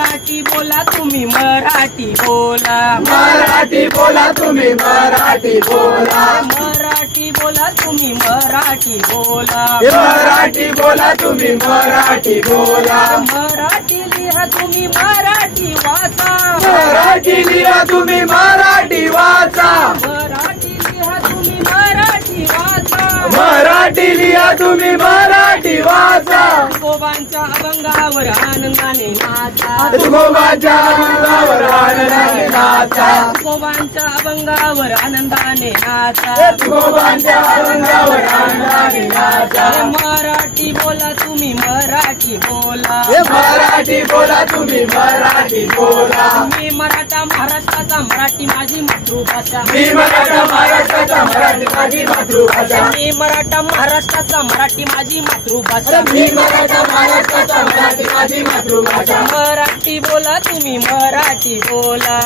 मराठी बोला तुम्ही मराठी बोला. मराठी बोला तुम्ही मराठी बोला. मराठी बोला तुम्ही मराठी बोला. मराठी बोला तुम्ही मराठी बोला. मराठी लिहा तुम्ही मराठी वाचा. मराठी लिहा तुम्ही मराठी वाचा. मराठी लिहा तुम्ही मराठी वाचा. मराठी लिहा तुम्ही मराठी अभंगावर आनंदाने नाचा. तुकोबाच्या आनंदाने नाचा. अभंगावर आनंदाने नाचा. तुकोबाच्या अंगावर आनंदाने नाचा. मराठी बोला तुम्ही मराठी बोला. मराठी बोला तुम्ही मराठी बोला. मी मराठा महाराष्ट्राचा मराठी माझी मातृभाषा. मी मराठा महाराष्ट्राचा मराठी माझी मातृभाषा. मी मराठा महाराष्ट्राचा मराठी माझी मातृभाषा. मी मराठा महाराष्ट्राचा मराठी माझी मातृभाषा. मराठी बोला तुम्ही मराठी बोला.